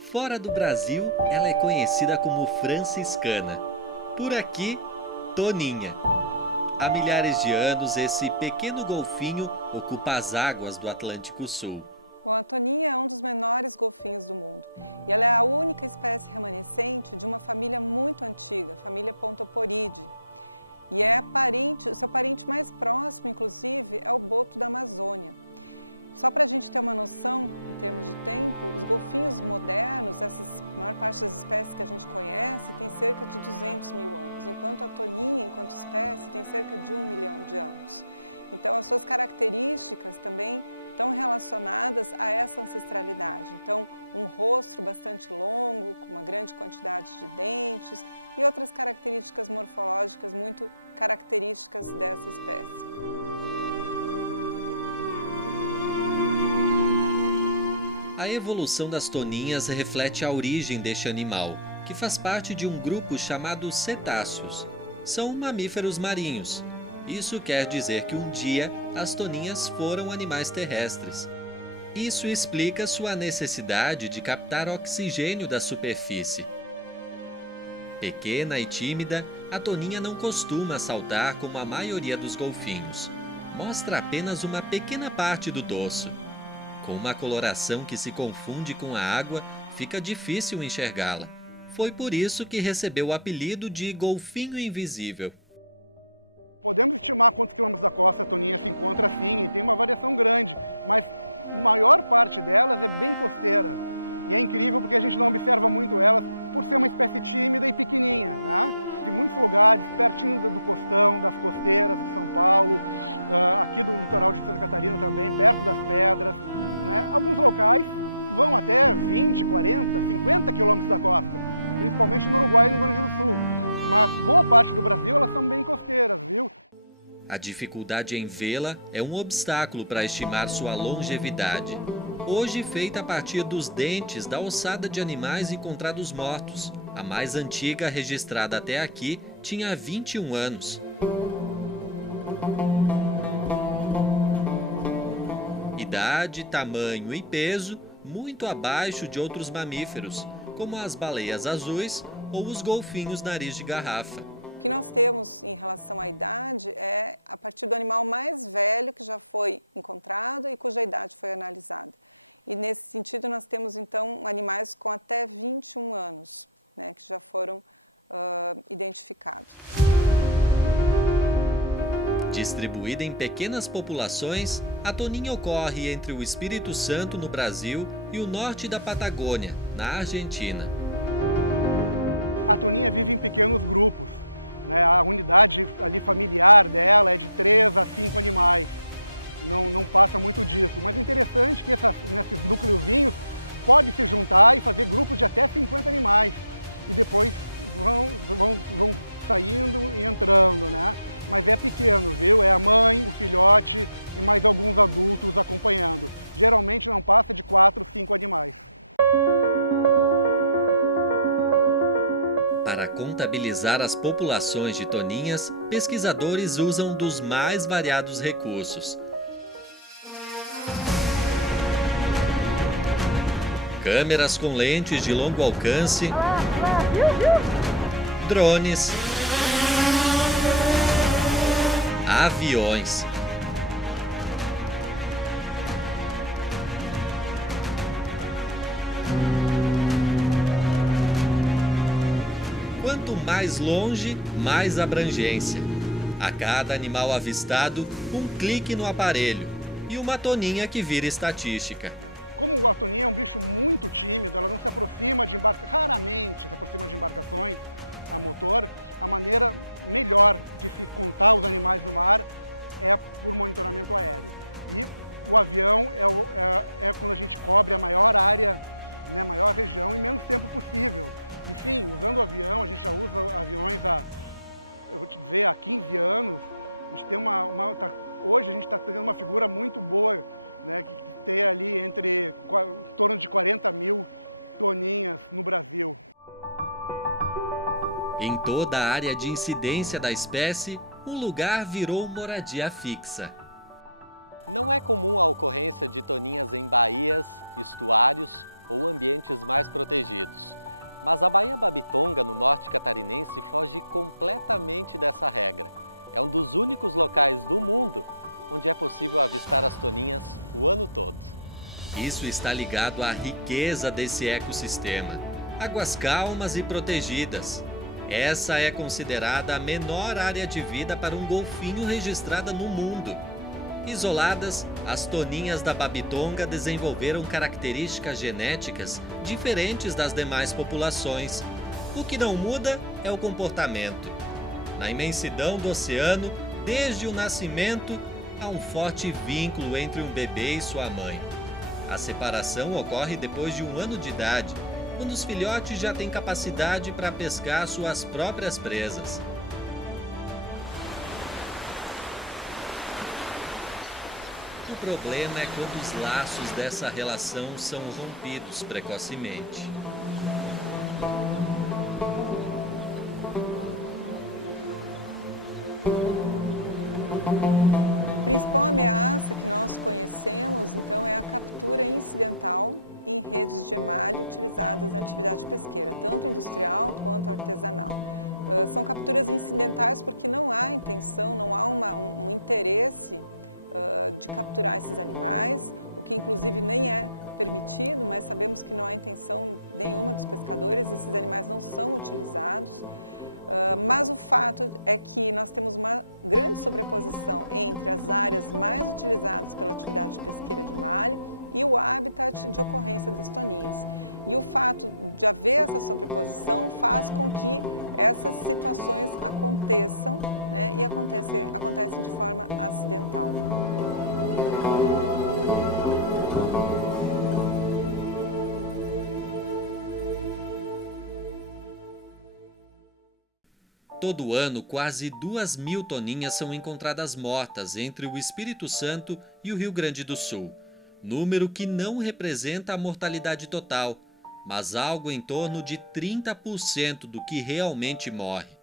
Fora do Brasil, ela é conhecida como franciscana. Por aqui, Toninha. Há milhares de anos, esse pequeno golfinho ocupa as águas do Atlântico Sul. A evolução das toninhas reflete a origem deste animal, que faz parte de um grupo chamado cetáceos. São mamíferos marinhos. Isso quer dizer que um dia as toninhas foram animais terrestres. Isso explica sua necessidade de captar oxigênio da superfície. Pequena e tímida, a toninha não costuma saltar como a maioria dos golfinhos. Mostra apenas uma pequena parte do dorso. Com uma coloração que se confunde com a água, fica difícil enxergá-la. Foi por isso que recebeu o apelido de golfinho invisível. A dificuldade em vê-la é um obstáculo para estimar sua longevidade. Hoje feita a partir dos dentes da ossada de animais encontrados mortos. A mais antiga registrada até aqui tinha 21 anos. Idade, tamanho e peso muito abaixo de outros mamíferos, como as baleias azuis ou os golfinhos nariz de garrafa. Distribuída em pequenas populações, a toninha ocorre entre o Espírito Santo, no Brasil, e o norte da Patagônia, na Argentina. Para contabilizar as populações de toninhas, pesquisadores usam dos mais variados recursos. Câmeras com lentes de longo alcance, drones, aviões. Quanto mais longe, mais abrangência. A cada animal avistado, um clique no aparelho e uma toninha que vira estatística. Em toda a área de incidência da espécie, um lugar virou moradia fixa. isso está ligado à riqueza desse ecossistema. Águas calmas e protegidas. Essa é considerada a menor área de vida para um golfinho registrada no mundo. Isoladas, as toninhas da Babitonga desenvolveram características genéticas diferentes das demais populações. O que não muda é o comportamento. Na imensidão do oceano, desde o nascimento, há um forte vínculo entre um bebê e sua mãe. A separação ocorre depois de 1 ano de idade, quando os filhotes já têm capacidade para pescar suas próprias presas. O problema é quando os laços dessa relação são rompidos precocemente. Todo ano, quase 2.000 toninhas são encontradas mortas entre o Espírito Santo e o Rio Grande do Sul, número que não representa a mortalidade total, mas algo em torno de 30% do que realmente morre.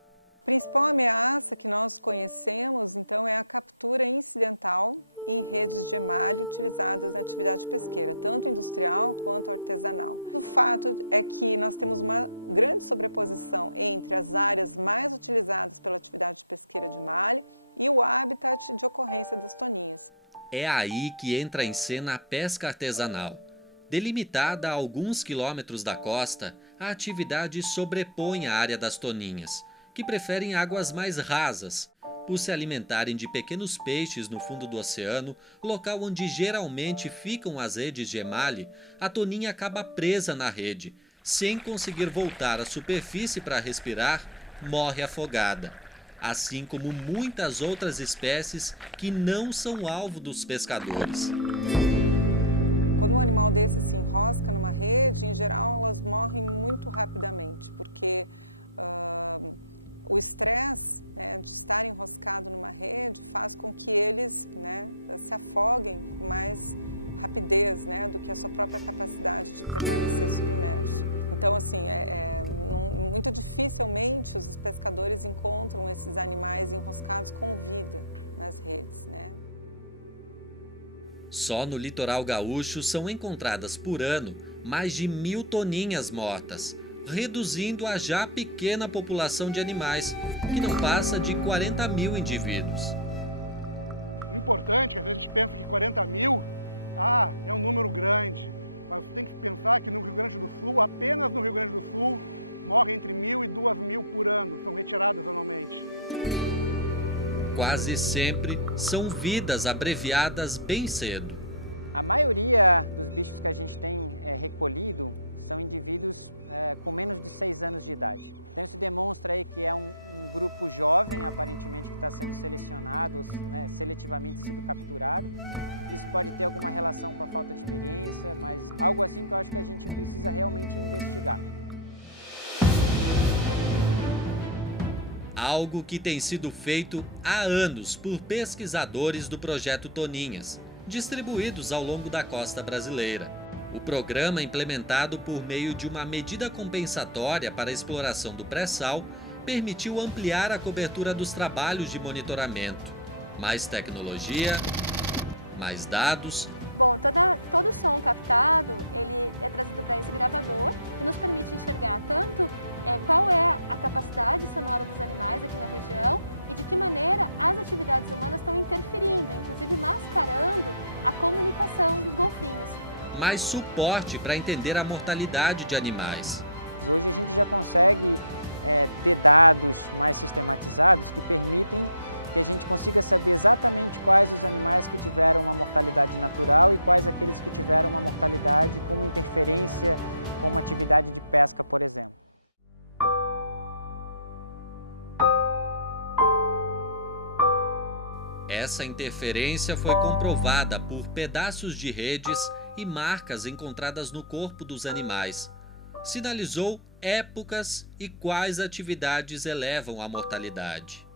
É aí que entra em cena a pesca artesanal. Delimitada a alguns quilômetros da costa, a atividade sobrepõe a área das toninhas, que preferem águas mais rasas, por se alimentarem de pequenos peixes no fundo do oceano, local onde geralmente ficam as redes de emalhe. A toninha acaba presa na rede, sem conseguir voltar à superfície para respirar, morre afogada. Assim como muitas outras espécies que não são alvo dos pescadores. Só no litoral gaúcho são encontradas por ano mais de 1.000 toninhas mortas, reduzindo a já pequena população de animais, que não passa de 40.000 indivíduos. Quase sempre são vidas abreviadas bem cedo. Algo que tem sido feito há anos por pesquisadores do Projeto Toninhas, distribuídos ao longo da costa brasileira. O programa, implementado por meio de uma medida compensatória para a exploração do pré-sal, permitiu ampliar a cobertura dos trabalhos de monitoramento. Mais tecnologia, mais dados. mas suporte para entender a mortalidade de animais. Essa interferência foi comprovada por pedaços de redes e marcas encontradas no corpo dos animais. Sinalizou épocas e quais atividades elevam a mortalidade.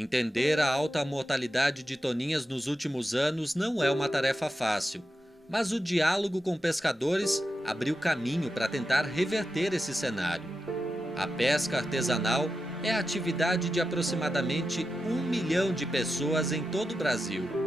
Entender a alta mortalidade de toninhas nos últimos anos não é uma tarefa fácil, mas o diálogo com pescadores abriu caminho para tentar reverter esse cenário. A pesca artesanal é a atividade de aproximadamente 1 milhão de pessoas em todo o Brasil.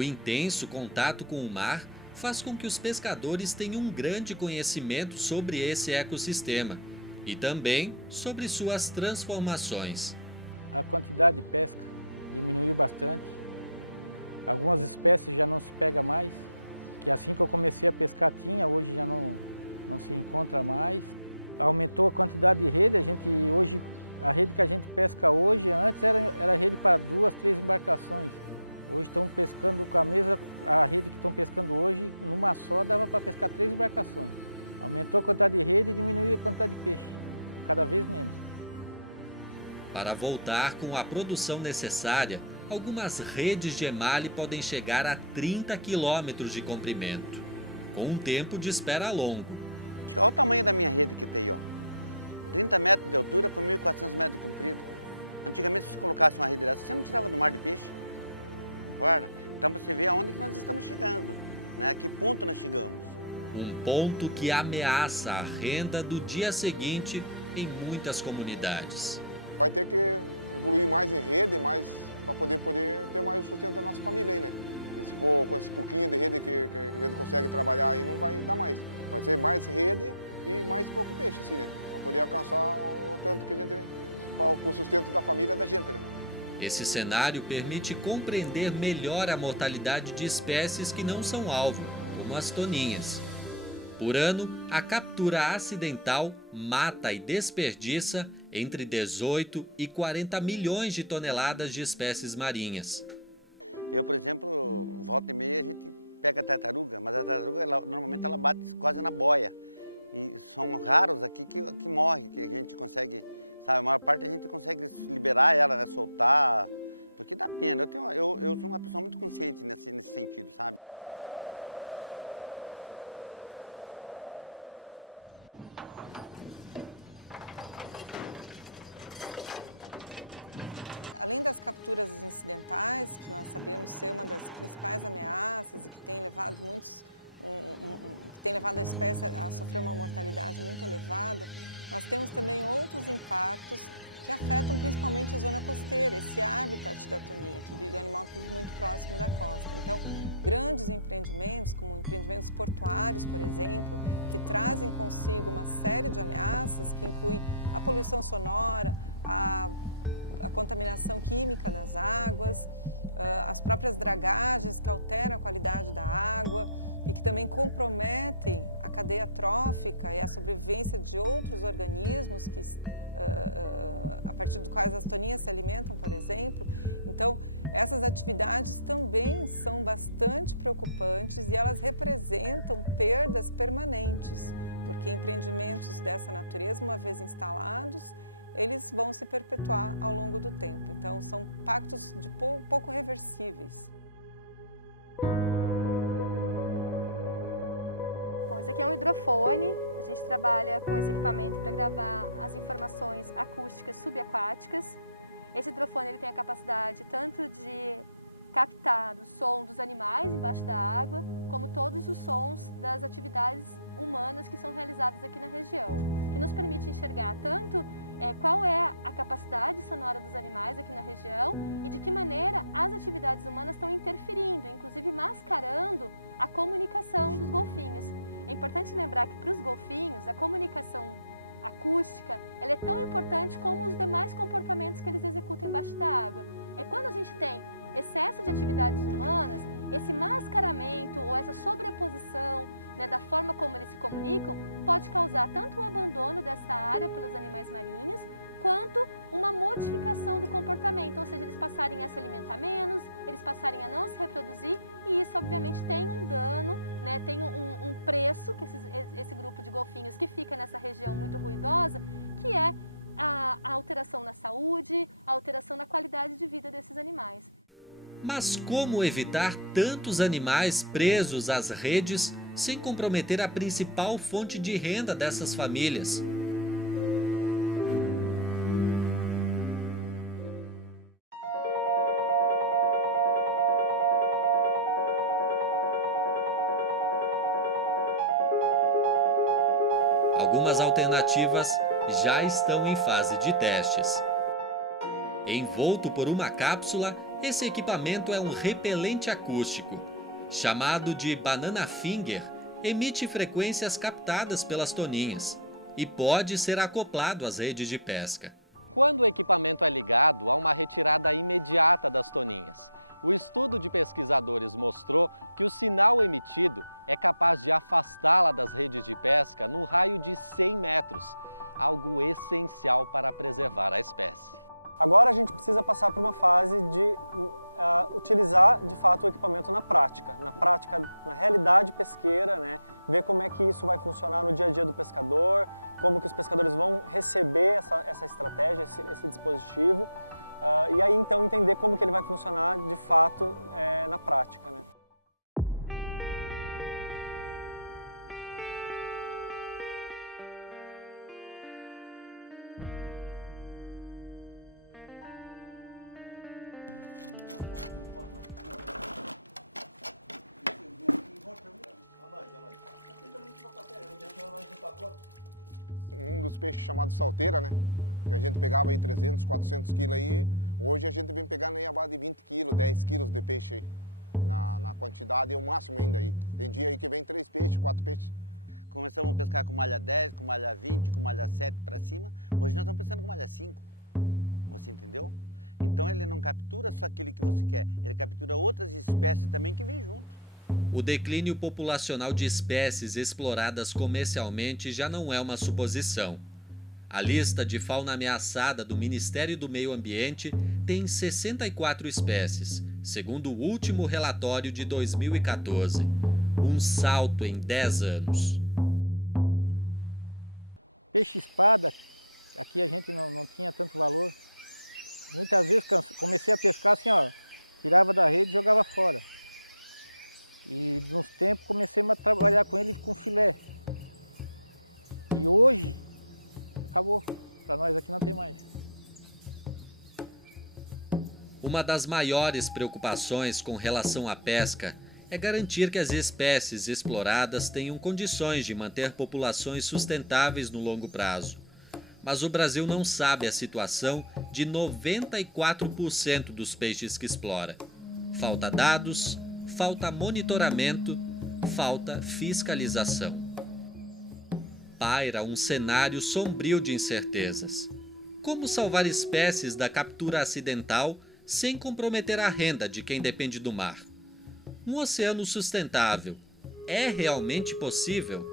O intenso contato com o mar faz com que os pescadores tenham um grande conhecimento sobre esse ecossistema e também sobre suas transformações. Para voltar com a produção necessária, algumas redes de emalhe podem chegar a 30 quilômetros de comprimento, com um tempo de espera longo. Um ponto que ameaça a renda do dia seguinte em muitas comunidades. Esse cenário permite compreender melhor a mortalidade de espécies que não são alvo, como as toninhas. Por ano, a captura acidental mata e desperdiça entre 18 e 40 milhões de toneladas de espécies marinhas. Mas como evitar tantos animais presos às redes sem comprometer a principal fonte de renda dessas famílias? Algumas alternativas já estão em fase de testes. Envolto por uma cápsula, esse equipamento é um repelente acústico. Chamado de Banana Finger, emite frequências captadas pelas toninhas e pode ser acoplado às redes de pesca. O declínio populacional de espécies exploradas comercialmente já não é uma suposição. A lista de fauna ameaçada do Ministério do Meio Ambiente tem 64 espécies, segundo o último relatório de 2014. Um salto em 10 anos. Uma das maiores preocupações com relação à pesca é garantir que as espécies exploradas tenham condições de manter populações sustentáveis no longo prazo. Mas o Brasil não sabe a situação de 94% dos peixes que explora. Falta dados, falta monitoramento, falta fiscalização. Paira um cenário sombrio de incertezas. Como salvar espécies da captura acidental sem comprometer a renda de quem depende do mar? Um oceano sustentável é realmente possível?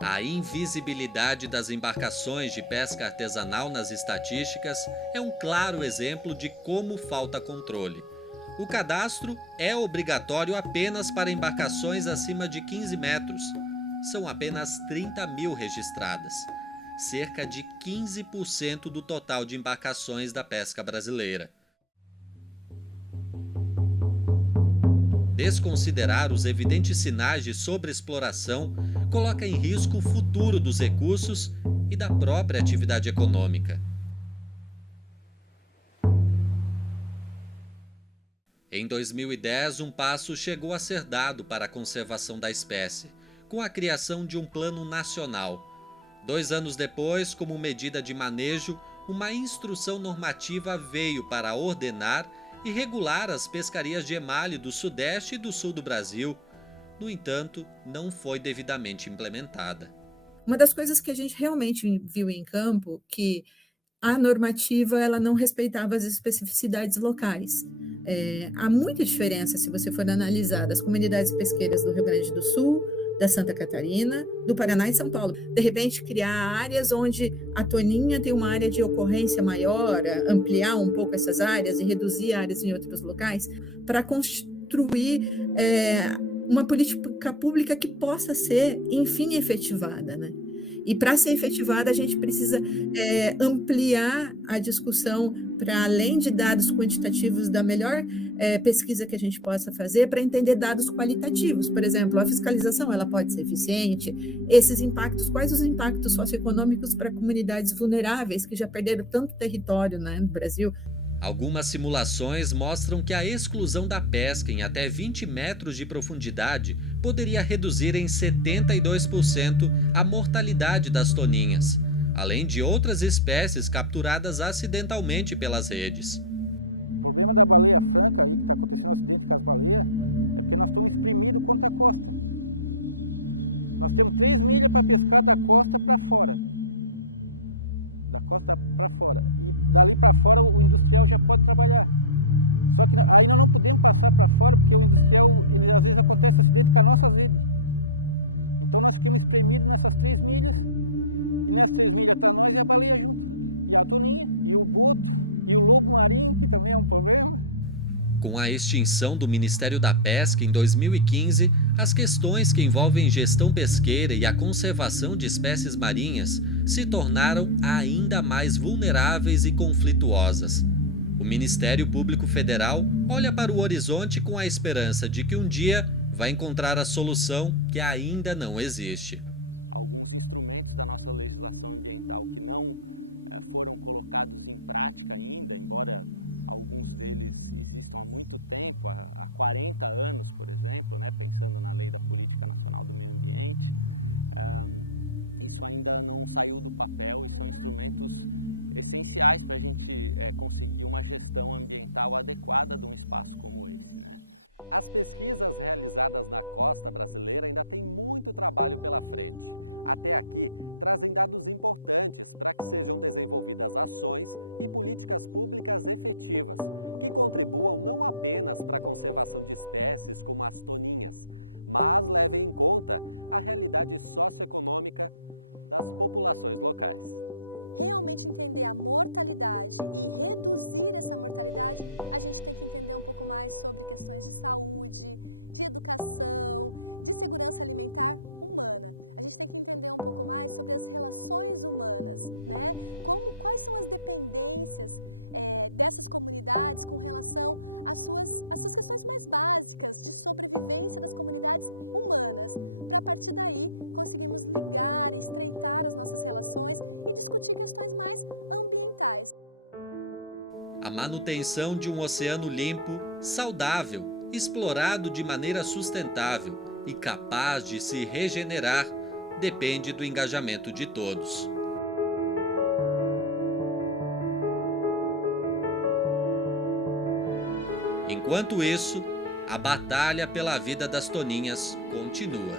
A invisibilidade das embarcações de pesca artesanal nas estatísticas é um claro exemplo de como falta controle. O cadastro é obrigatório apenas para embarcações acima de 15 metros. São apenas 30 mil registradas, cerca de 15% do total de embarcações da pesca brasileira. Desconsiderar os evidentes sinais de sobreexploração coloca em risco o futuro dos recursos e da própria atividade econômica. Em 2010, um passo chegou a ser dado para a conservação da espécie, com a criação de um plano nacional. 2 anos depois, como medida de manejo, uma instrução normativa veio para ordenar e regular as pescarias de emalhe do Sudeste e do Sul do Brasil. No entanto, não foi devidamente implementada. Uma das coisas que a gente realmente viu em campo, que a normativa ela não respeitava as especificidades locais. Há muita diferença se você for analisar das comunidades pesqueiras do Rio Grande do Sul, da Santa Catarina, do Paraná e São Paulo. De repente, criar áreas onde a toninha tem uma área de ocorrência maior, ampliar um pouco essas áreas e reduzir áreas em outros locais, para construir uma política pública que possa ser, enfim, efetivada, né? E para ser efetivada, a gente precisa ampliar a discussão para além de dados quantitativos da melhor pesquisa que a gente possa fazer para entender dados qualitativos. Por exemplo, a fiscalização ela pode ser eficiente, esses impactos, quais os impactos socioeconômicos para comunidades vulneráveis que já perderam tanto território, né, no Brasil. Algumas simulações mostram que a exclusão da pesca em até 20 metros de profundidade poderia reduzir em 72% a mortalidade das toninhas, além de outras espécies capturadas acidentalmente pelas redes. Com a extinção do Ministério da Pesca em 2015, as questões que envolvem gestão pesqueira e a conservação de espécies marinhas se tornaram ainda mais vulneráveis e conflituosas. O Ministério Público Federal olha para o horizonte com a esperança de que um dia vai encontrar a solução que ainda não existe. A manutenção de um oceano limpo, saudável, explorado de maneira sustentável e capaz de se regenerar depende do engajamento de todos. Enquanto isso, a batalha pela vida das toninhas continua.